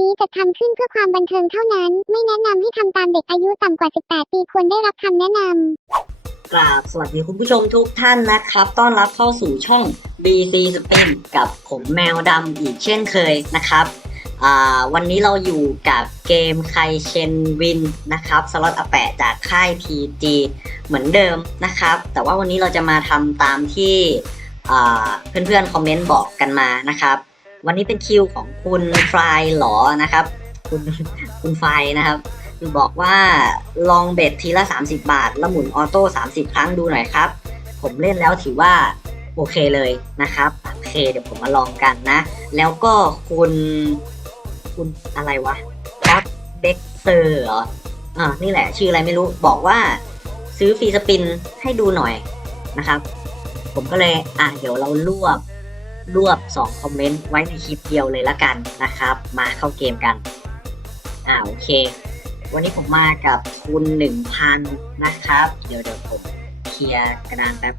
นี้จะทำขึ้นเพื่อความบันเทิงเท่านั้น ไม่แนะนำให้ทำตามเด็กอายุต่ำกว่า 18 ปีควรได้รับคำแนะนำกราบสวัสดีคุณผู้ชมทุกท่านนะครับ ต้อนรับเข้าสู่ช่อง BC Spin กับผมแมวดำอีกเช่นเคยนะครับ วันนี้เราอยู่กับเกมไคเชนวินนะครับ สล็อตอแปะจากค่าย TG เหมือนเดิมนะครับ แต่ว่าวันนี้เราจะมาทำตามที่อ่าเพื่อนๆคอมเมนต์บอกกันมานะครับ วันนี้เป็นคิวของคุณฟรายหรอนะครับ คุณคุณไฟนะครับคือบอกว่าลองเบ็ดทีละ 30 บาท แล้วหมุนออโต้30 ครั้งดูหน่อยครับ ผมเล่นแล้วถือว่าโอเคเลยนะครับโอเคเดี๋ยวผมมาลองกันนะ แล้วก็คุณคุณอะไรวะแอปเบ็กเซอร์เหรออ่านี่แหละ ชื่ออะไรไม่รู้บอกว่าซื้อฟรีสปินให้ดูหน่อยนะครับ ผมก็เลยอะเดี๋ยวเรารวบ รวบ 2 คอมเมนต์ไว้ในคลิปเดียวเลยละกันนะครับ มาเข้าเกมกัน อ่าโอเค วันนี้ผมมากับคุณหนึ่งพันนะครับ เดี๋ยวเดี๋ยวผมเคลียร์กระดานแป๊บ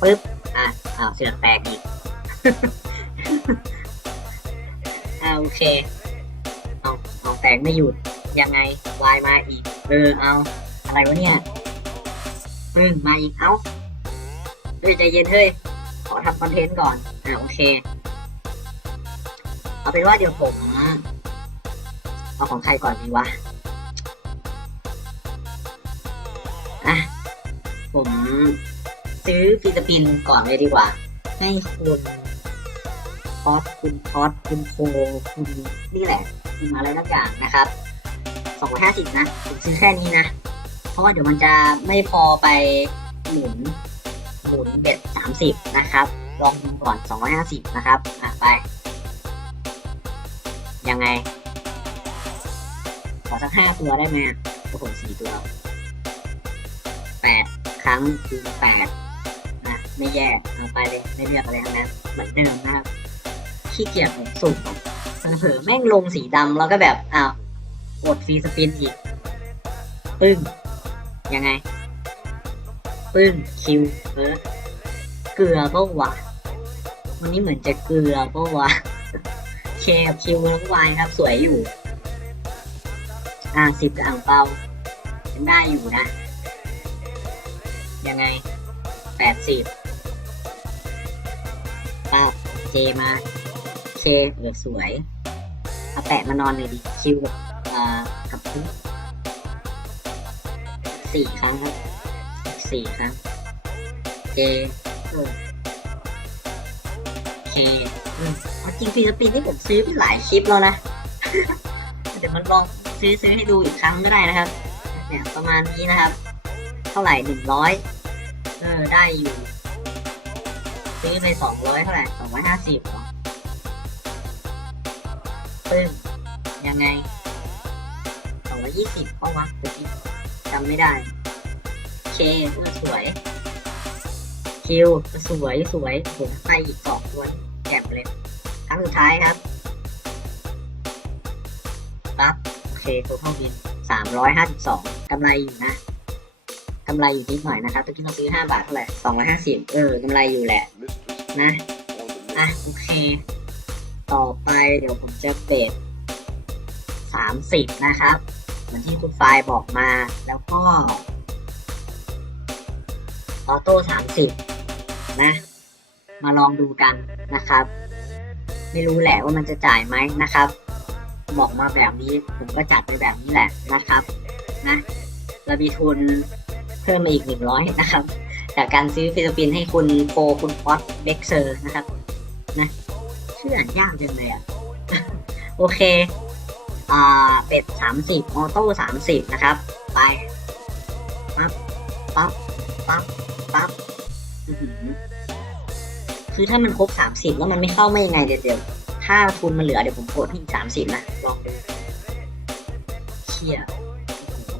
ปึ๊บ อะอ้าวเสือกแตกอีกอ่าโอเค เอาเอาแตกไม่หยุด ยังไงวายมาอีก เออเอา อะไรวะเนี่ย ปึ้งมาอีก เอาเฮ้ยใจเย็นเฮ้ย ขอทำคอนเทนต์ก่อน อ่าโอเค เอาเป็นว่าเดี๋ยวผม เอาของใครก่อนดีวะ อะ ผมซื้อฟิลิปปินส์ก่อนเลยดีกว่า ให้คุณพอดคุณพอดคุณโคคุณนี่แหละคุณอะไรสักอย่างนะครับสองห้าสิบนะ ผมซื้อแค่นี้นะ เพราะว่าเดี๋ยวมันจะไม่พอไปหมุนหมุนเบ็ด สามสิบนะครับ ลองดูก่อนสองร้อยห้าสิบนะครับอะไป ยังไง ขอสักห้าตัวได้ไหมโอ้โหสี่ตัวแปดครั้งคูณแปดนะไม่แย่เอาไปเลย ไม่เลือกอะไรทั้งนั้นเหมือนเดิมนะครับขี้เกียจผมสุ่มเผลอแม่งลงสีดำแล้วก็แบบอ้าวกดฟรีสปินอีก ปึ้ง ยังไง ปึ้ง คิวเออ เกลือก็วะวันนี้เหมือนจะเกลือก็วะเคกับคิวแล้วก็วายครับสวยอยู่ อ่าสิบกับอ่างเปายังได้อยู่นะ ยังไงแปดสิบป้าเจมาเคเออสวยเอาแปะมานอนเลยดิคิวกับอ่ากับพื้นสี่ครั้งครับสี่ครั้งเจ เออเคอืมเอาจริงฟิลิปปินส์ที่ผมซื้อไปหลายคลิปแล้วนะ เดี๋ยวมันลองซื้อซื้อให้ดูอีกครั้งก็ได้นะครับ เนี่ยประมาณนี้นะครับ เท่าไหร่หนึ่งร้อยเออได้อยู่ ซื้อไปสองร้อยเท่าไหร่สองร้อยห้าสิบปึ้งยังไงสองร้อยยี่สิบเข้าวัดเมื่อกี้จำไม่ได้เคเออสวย คิวสวยสวยผมไปอีกสองตัวแจ่มเลยครั้งสุดท้ายครับปั๊บโอเคตัวเท่าบินสามร้อยห้าสิบสองกำไรอยู่นะกำไรอยู่นิดหน่อยนะครับตะกี้เราซื้อห้าบาทเท่าไหร่สองร้อยห้าสิบเออกำไรอยู่แหละ นะอะโอเค ต่อไปเดี๋ยวผมจะเบสสามสิบนะครับเหมือนที่ทุกไฟล์บอกมาแล้วก็ออโต้สามสิบ นะ มาลองดูกันนะครับ ไม่รู้แหละว่ามันจะจ่ายไหมนะครับบอกมาแบบนี้ผมก็จัดไปแบบนี้แหละนะครับนะเรามีทุนเพิ่มมาอีกหนึ่งร้อยนะครับ จากการซื้อฟิลิปปินส์ให้คุณโพคุณพอตเบ็กเซอร์นะครับนะชื่ออ่านยากจังเลยอะโอเคอ่าเป็ดสามสิบออโต้สามสิบนะครับ ไปปั๊บปั๊บปั๊บปั๊บอื้อหือ คือถ้ามันครบสามสิบแล้วมันไม่เข้าไม่ยังไงเดี๋ยวเดี๋ยวถ้าทุนมันเหลือเดี๋ยวผมกดให้อีกสามสิบนะลองดูเชี่ยโอ้โห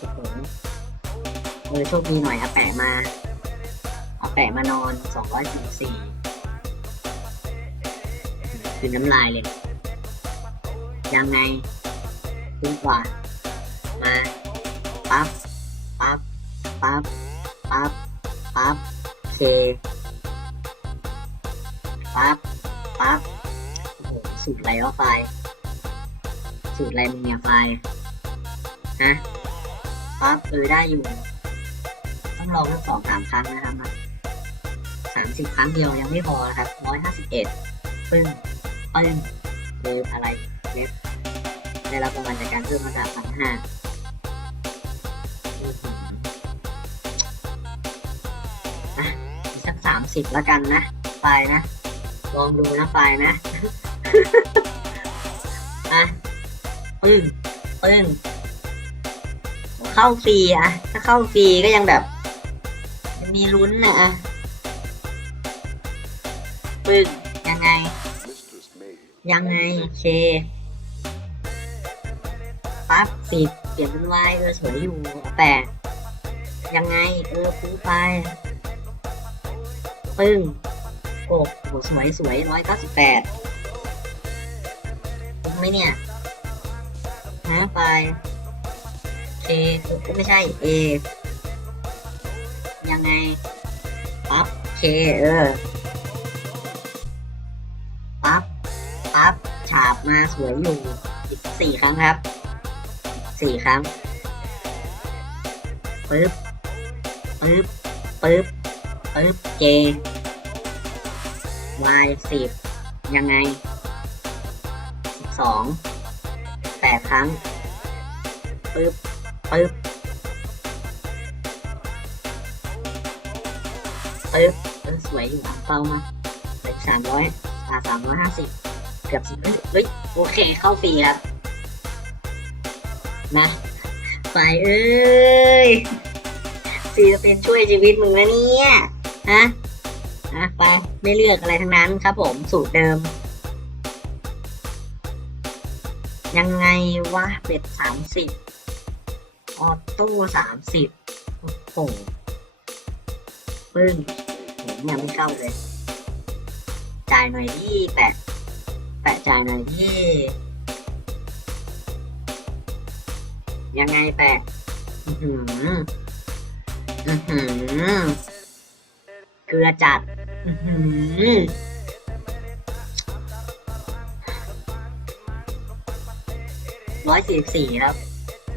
โอ้โหเออโชคดีหน่อยเอาแปะมาเอาแปะมานอนสองร้อยสี่สี่คือน้ำลายเลย ยังไงขึ้นกว่า มา ปั๊บ ปั๊บ ปั๊บ ปั๊บ ปั๊บโอเคปั๊บปั๊บโอ้โหสูตรอะไรวะไฟล์สูตรอะไรมึงเนี่ยไฟล์ฮะปั๊บเออได้อยู่ ต้องลองทั้งสองสามครั้งนะครับสามสิบครั้งเดียวยังไม่พอนะครับร้อยห้าสิบเอ็ดปึ้งปึ้งเว็บอะไรเว็บได้รับรางวัลจากการเพิ่มระดับพันห้า สักสามสิบแล้วกันนะ ไฟล์นะ ลองดูนะไฟล์นะอะปึ้งปึ้งเข้าฟรีอะถ้าเข้าฟรีก็ยังแบบยังมีลุ้นนะอะปึ้งยังไง ยังไงโอเคปั๊บสิบเปลี่ยนเป็นวายเออสวยอยู่แปดยังไง เออปูไป ปึ้งโอ้โหสวยสวยร้อยเก้าสิบแปดถูกไหมเนี่ยฮะไปเคก็ไม่ใช่ A ยังไงปั๊บ K เออปั๊บปั๊บฉาบมาสวยอยู่สี่ครั้งครับสี่ครั้งปึ๊บปึ๊บปึ๊บ ปึ๊บ J Y สิบยังไงสิบสองแปดครั้งปึ๊บปึ๊บปึ๊บเออสวยอยู่เป้ามาเป็นสามร้อยอ่าสามร้อยห้าสิบเกือบสิบเฮ้ยโอเคเข้าฟรีครับมาไปเอ้ยซีจะเป็นช่วยชีวิตมึงนะเนี่ย ฮะอะไปไม่เลือกอะไรทั้งนั้นครับผมสูตรเดิม ยังไงวะเป็ดสามสิบออโต้สามสิบโอ้โหปึ้งผมยังไม่เข้าเลย จ่ายหน่อยที่แปะแปะจ่ายหน่อยที่ยังไงแปะอือหืออือหือ เกลือจัดร้อยสี่สิบสี่ครับ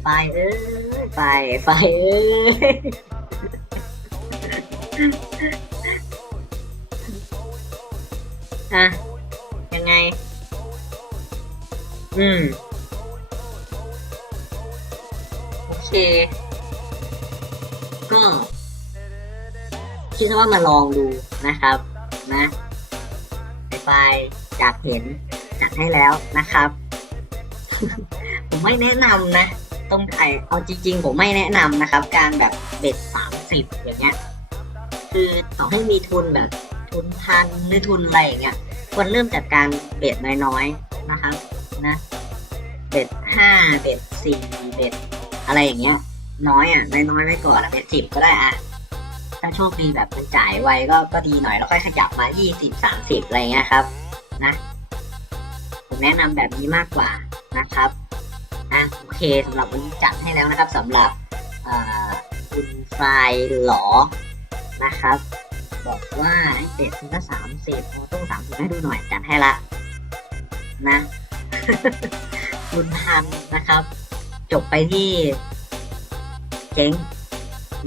ไฟเอ้ยไฟไฟเอ้ยอะยังไง อืม โอเค ก็ คิดว่ามาลองดูนะครับนะไฟไฟอยากเห็นจัดให้แล้วนะครับ ผมไม่แนะนำนะตรงไอเอาจริง ๆ ผมไม่แนะนำนะครับ การแบบเบ็ดสามสิบอย่างเงี้ย คือต่อให้มีทุนแบบทุนพันหรือทุนอะไรอย่างเงี้ยควรเริ่มจากการเบ็ดน้อยๆนะครับนะเบ็ดห้าเบ็ดสี่เบ็ดอะไรอย่างเงี้ย น้อยอะน้อยๆไว้ก่อนเบ็ดสิบก็ได้อะ ถ้าโชคดีแบบมันจ่ายไวก็ก็ดีหน่อยแล้วค่อยขยับมายี่สิบสามสิบอะไรเงี้ยครับนะผมแนะนำแบบนี้มากกว่านะครับอะโอเคสำหรับวันนี้จัดให้แล้วนะครับสำหรับคุณไฟล์หลอนะครับ บอกว่าเด็ดคุณก็สามสิบโอโต้สามสิบให้ดูหน่อยจัดให้ละนะคุณทันนะครับ จบไปที่เจ๊ง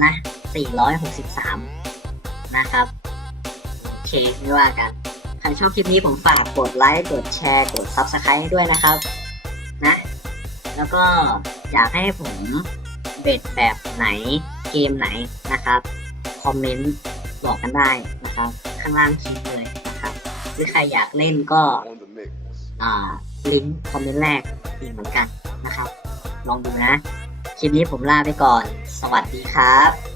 นะ สี่ร้อยหกสิบสามนะครับ โอเคไม่ว่ากัน ใครชอบคลิปนี้ผมฝากกดไลค์ กดแชร์ กด Subscribe ให้ด้วยนะครับ นะ แล้วก็อยากให้ผมเบ็ดแบบไหนเกมไหนนะครับ คอมเมนต์บอกกันได้นะครับ ข้างล่างคลิปเลยนะครับหรือใครอยากเล่นก็ลิงก์คอมเมนต์แรกอีกเหมือนกันนะครับ ลองดูนะ คลิปนี้ผมลาไปก่อน สวัสดีครับ